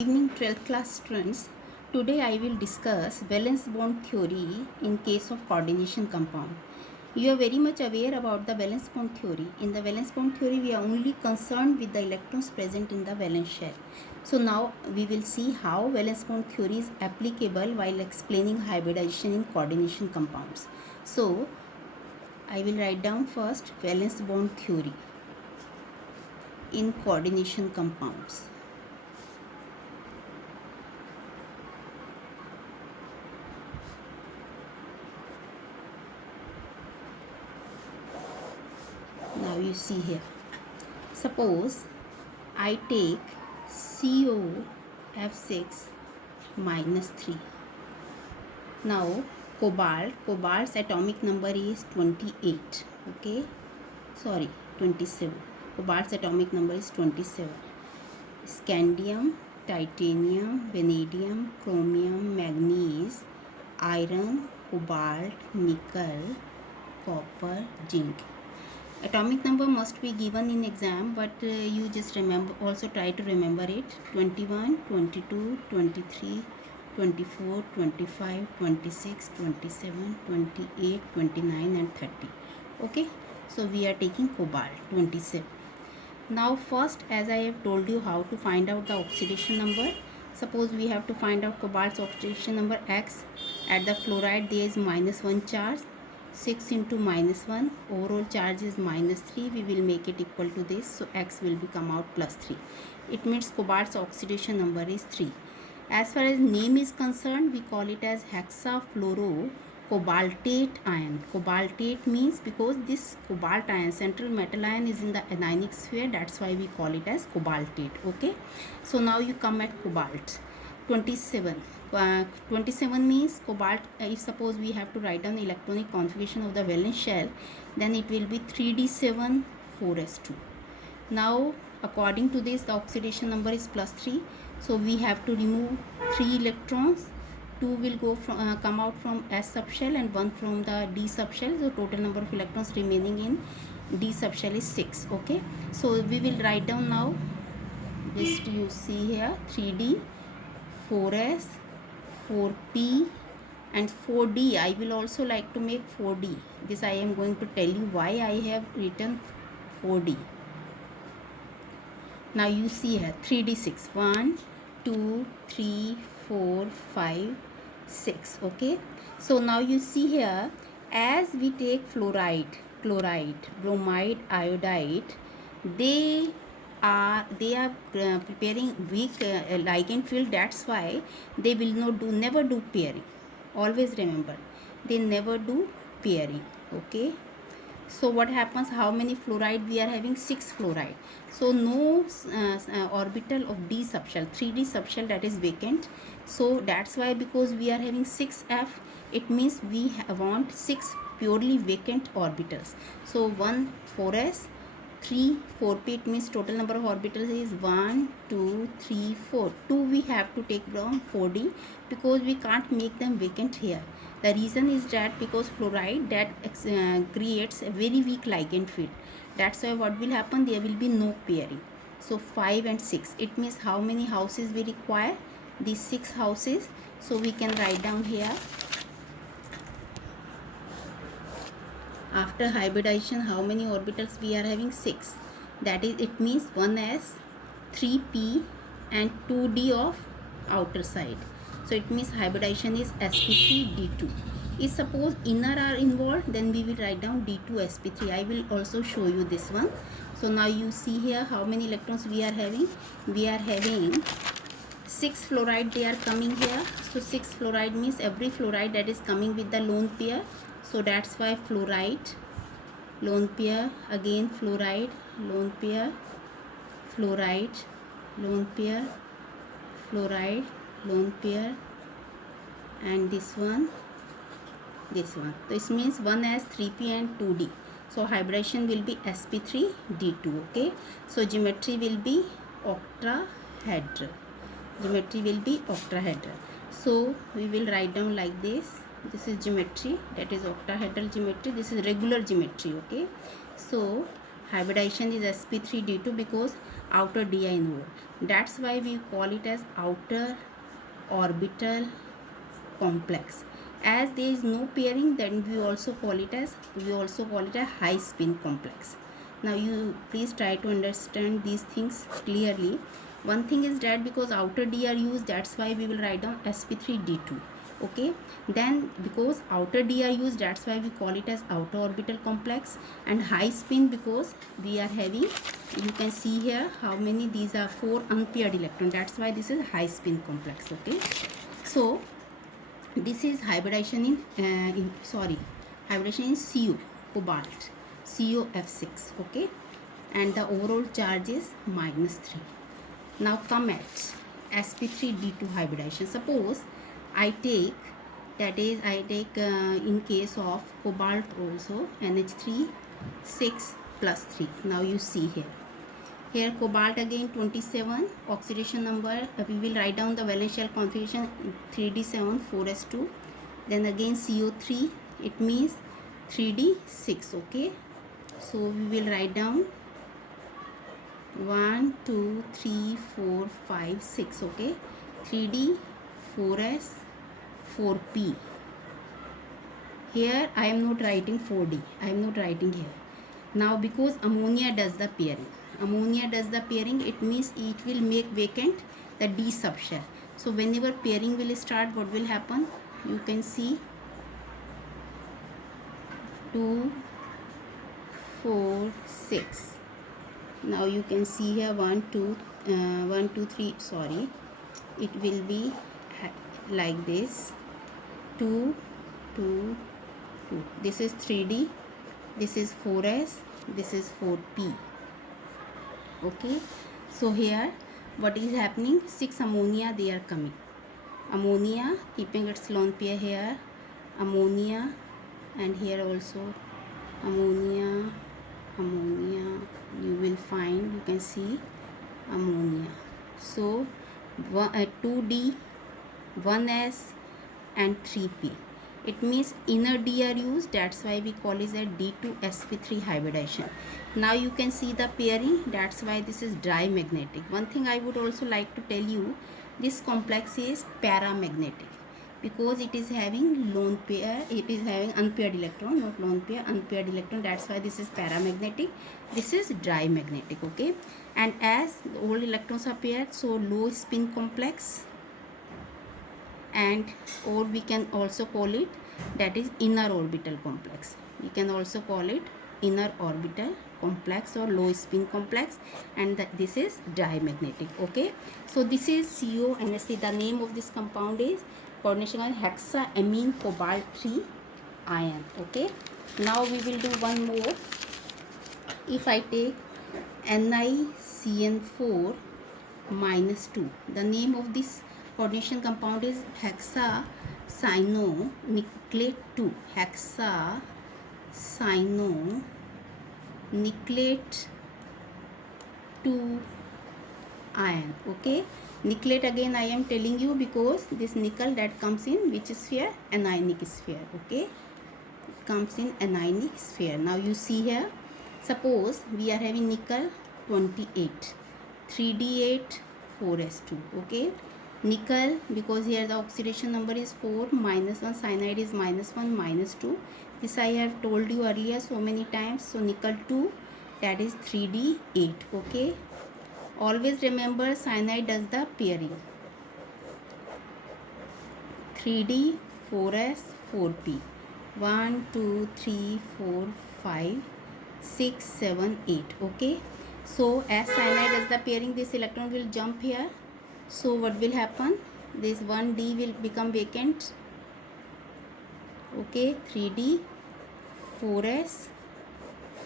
Evening 12th class students. Today I will discuss valence bond theory in case of coordination compound. You are very much aware about the valence bond theory. In the valence bond theory we are only concerned with the electrons present in the valence shell. So now we will see how valence bond theory is applicable while explaining hybridization in coordination compounds. So I will write down first valence bond theory in coordination compounds. Now you see here, suppose I take COF6 minus 3. Now cobalt's atomic number is 28. Okay, sorry, 27. Cobalt's atomic number is 27. Scandium, titanium, vanadium, chromium, manganese, iron, cobalt, nickel, copper, zinc. Atomic number must be given in exam, but you just remember, also try to remember it. 21, 22, 23, 24, 25, 26, 27, 28, 29 and 30. Okay, so we are taking cobalt 27. Now first, as I have told you how to find out the oxidation number, suppose we have to find out cobalt's oxidation number X. At the fluoride there is -1 charge, 6 into -1, overall charge is -3. We will make it equal to this, so X will become out +3. It means cobalt's oxidation number is 3. As far as name is concerned, we call it as hexafluorocobaltate ion. Cobaltate means because this cobalt ion, central metal ion, is in the anionic sphere, that's why we call it as cobaltate. Okay, so now you come at cobalt 27. 27 means cobalt, if suppose we have to write down the electronic configuration of the valence shell, then it will be 3d7 4s2. Now according to this, the oxidation number is +3, so we have to remove 3 electrons. 2 will go from come out from S subshell and 1 from the D subshell, so total number of electrons remaining in D subshell is 6. Okay, so we will write down now. Just you see here, 3D, 4s, 4p and 4d. I will also like to make 4d. This I am going to tell you why I have written 4d. Now you see here, 3d6, 1 2 3 4 5 6. Okay, so now you see here, as we take fluoride, chloride, bromide, iodide, they are preparing weak ligand field. That's why they will never do pairing. Always remember, they never do pairing. Okay, so what happens, how many fluoride we are having? 6 fluoride, so no orbital of D subshell, 3D subshell, that is vacant. So that's why, because we are having 6f, it means we want 6 purely vacant orbitals. So 1 4s, 3 4p, it means total number of orbitals is 1 2 3 4. 2 we have to take from 4d because we can't make them vacant here. The reason is that because fluoride that creates a very weak ligand field. That's why what will happen, there will be no pairing. So 5 and 6, it means how many houses we require? These 6 houses. So we can write down here, after hybridization how many orbitals we are having? 6. That is, it means 1s, 3p and 2d of outer side. So it means hybridization is sp3 d2. If suppose inner are involved, then we will write down d2 sp3. I will also show you this one. So now you see here how many electrons we are having. We are having 6 fluoride, they are coming here. So 6 fluoride means every fluoride that is coming with the lone pair. So that's why fluoride, lone pair, again fluoride, lone pair, fluoride, lone pair, fluoride, lone pair, and this one. This means 1 as 3p and 2d. So hybridization will be sp3 d2. Okay, so geometry will be octahedral. So we will write down like this. This is geometry, that is octahedral geometry. This is regular geometry. Okay, so hybridization is sp3 d2 because outer di in O. That's why we call it as outer orbital complex. As there is no pairing, then we also call it a high spin complex. Now you please try to understand these things clearly. One thing is that because outer d are used, that's why we will write down sp3d2. Okay, then because outer d are used, that's why we call it as outer orbital complex. And high spin because we are having, you can see here how many, these are 4 unpaired electrons, that's why this is high spin complex. Okay, so this is hybridization hybridization in CO, cobalt, COF6. Okay, and the overall charge is -3. Now come at sp3d2 hybridization. Suppose I take, in case of cobalt also, NH3 6 plus 3. Now you see here cobalt again 27, oxidation number, we will write down the valence shell configuration 3d7 4s2, then again CO3, it means 3d6. Okay, so we will write down 1 2 3 4 5 6. Okay, 3d 4s 4p. Here I am not writing 4d, I am not writing here. Now because ammonia does the pairing, it means it will make vacant the d subshell. So whenever pairing will start, what will happen, you can see 2 4 6. Now you can see here 1 2 3, sorry, it will be like this, 2 2 2. This is 3d, this is 4s, this is 4p. Okay, so here what is happening, 6 ammonia they are coming, ammonia keeping its lone pair here, ammonia, and here also ammonia, you will find, you can see ammonia. So 2d, 1s and 3p, it means inner d are used, that's why we call it a d2sp3 hybridization. Now you can see the pairing, that's why this is dimagnetic. One thing I would also like to tell you, this complex is paramagnetic because it is having lone pair, it is having unpaired electron, not lone pair, unpaired electron, that's why this is paramagnetic, this is dimagnetic. Okay, and as all electrons are paired, so low spin complex, and or we can also call it, that is inner orbital complex, we can also call it inner orbital complex or low spin complex, and this is dimagnetic. Okay, so this is CONSC. The name of this compound is coordination of hexaamine cobalt 3 ion. Okay, now we will do one more. If I take NiCN4 -2, the name of this coordination compound is hexacyanoniclate 2, hexacyanoniclate 2 ion. Okay, nickelate again I am telling you because this nickel that comes in which sphere, anionic sphere. Okay, it comes in anionic sphere. Now you see here, suppose we are having nickel 28, 3d8 4s2. Okay, nickel, because here the oxidation number is 4, -1, cyanide is -1 -2, this I have told you earlier so many times. So nickel 2, that is 3d8. Okay, always remember cyanide does the pairing, 3d 4s 4p, 1 2 3 4 5 6 7 8. Okay, so as cyanide does the pairing, this electron will jump here. So what will happen, this 1d will become vacant. Okay, 3d 4s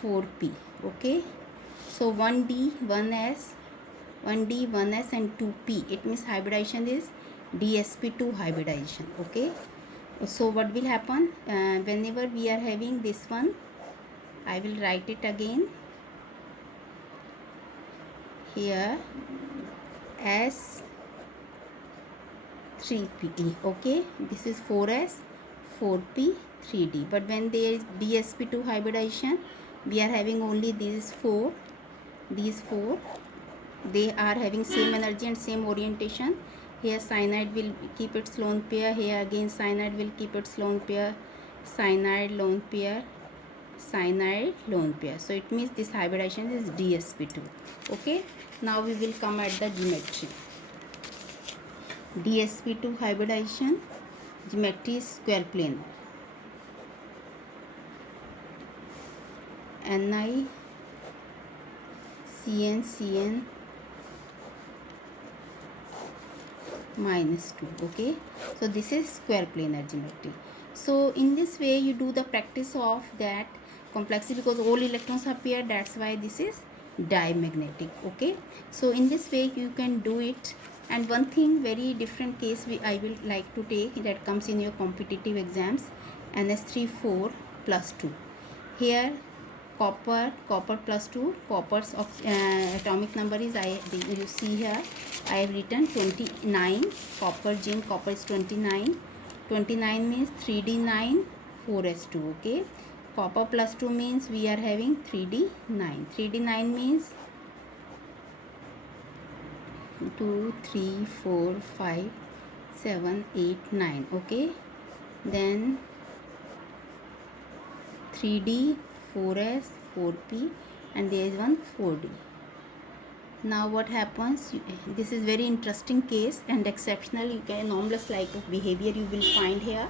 4p. Okay, so 1d 1s and 2p, it means hybridization is dsp2 hybridization. Okay, so what will happen, whenever we are having this one, I will write it again here as 3p. Okay, this is 4s 4p 3d, but when there is dsp2 hybridization, we are having only these four they are having same energy and same orientation. Here cyanide will keep its lone pair, here again cyanide will keep its lone pair, cyanide lone pair, cyanide lone pair. So it means this hybridization is DsP2. Okay, now we will come at the geometry. DsP2 hybridization geometry is square planar. Ni CN minus 2. Okay, so this is square planar geometry. So in this way you do the practice of that complexity, because all electrons are paired, that's why this is diamagnetic. Okay, so in this way you can do it. And one thing, very different case I will like to take that comes in your competitive exams, NS34 plus 2. Here copper plus 2, copper's atomic number is, you see here I have written 29. Copper zinc, copper is 29. 29 means 3d9 4s2. Okay, copper plus 2 means we are having 3d9. 3d9 means 2 3 4 5 7 8 9. Okay, then 3d 4s 4p, and there is one 4d. Now what happens, this is very interesting case and exceptional, you can anomalous like of behavior you will find here.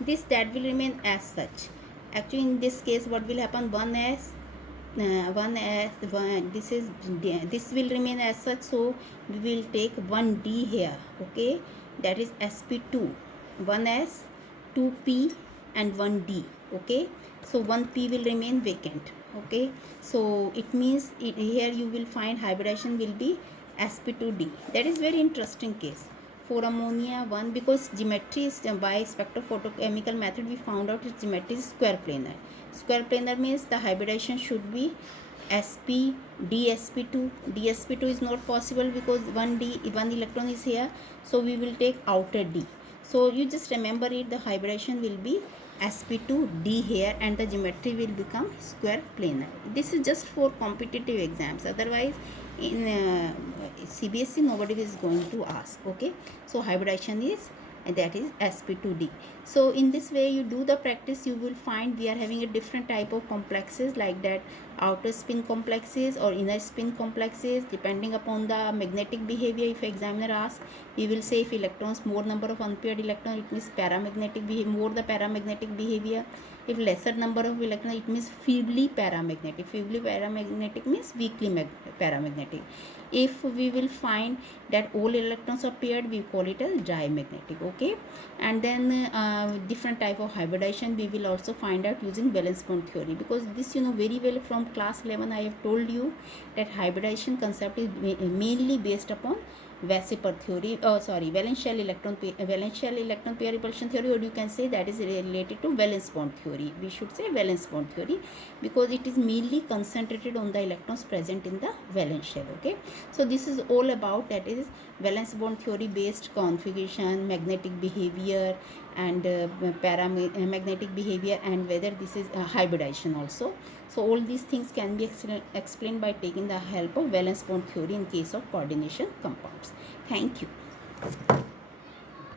That will remain as such. Actually in this case what will happen, this will remain as such, so we will take 1d here. Okay, that is sp2, 1s 2p and 1d. Okay, so 1p will remain vacant. Okay, so it means here you will find hybridization will be sp2d. That is very interesting case for ammonia 1, because geometry is by spectrophotochemical method we found out its geometry is square planar. Square planar means the hybridization should be sp dsp2. dsp2 is not possible because one electron is here, so we will take outer d. So you just remember it, the hybridization will be sp2d here and the geometry will become square planar. This is just for competitive exams, otherwise in CBSE nobody is going to ask. Okay, so hybridization is, that is sp2d. So in this way you do the practice, you will find we are having a different type of complexes like that, outer spin complexes or inner spin complexes, depending upon the magnetic behavior. If examiner asks, we will say if electrons more number of unpaired electrons, it means paramagnetic behavior, more the paramagnetic behavior. If lesser number of electrons, it means feebly paramagnetic. Feebly paramagnetic means weakly paramagnetic. If we will find that all electrons are paired, we call it as diamagnetic. Okay, and then different type of hybridization we will also find out using valence bond theory, because this you know very well from class 11. I have told you that hybridization concept is mainly based upon Weisser theory, valence shell electron pair repulsion theory, or you can say that is related to valence bond theory. We should say valence bond theory because it is mainly concentrated on the electrons present in the valence shell. Okay, so this is all about, that is valence bond theory based configuration, magnetic behavior and paramagnetic behavior, and whether this is hybridization also. So all these things can be explained by taking the help of valence bond theory in case of coordination compounds. Thank you.